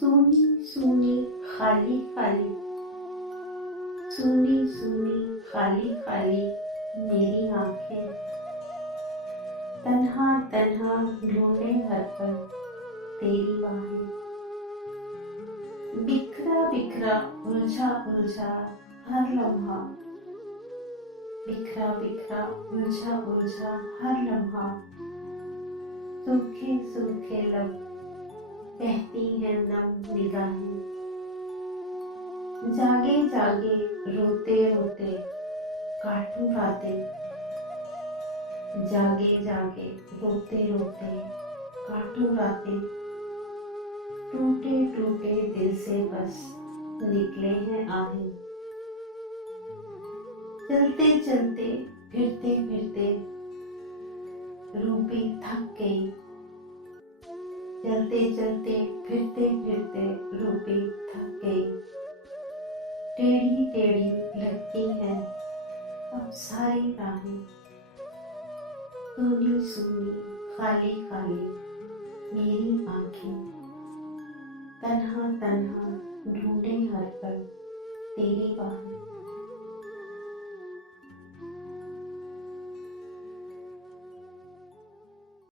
सूनी सूनी खाली खाली, सूनी सूनी खाली खाली मेरी आंखें, तन्हा तन्हा ढूंढे हर पल तेरी बाहें। बिखरा बिखरा उलझा उलझा हर लम्हा, बिखरा बिखरा उलझा उलझा हर लम्हा। सूखे सूखे लब कहती हैं नम निगाहें, जागे जागे रोते रोते काटूं रातें, जागे जागे रोते रोते काटूं रातें। टूटे टूटे दिल से बस निकले हैं आहें, चलते चलते फिरते फिरते रूपी थक गई, चलते चलते फिरते फिरते रूपी थक गई। टेढ़ी टेढ़ी लगती हैं अब सारी राहें, सूनी सूनी खाली खाली मेरी आंखें, तन्हा तन्हा ढूंढे हर पल तेरी बाहें।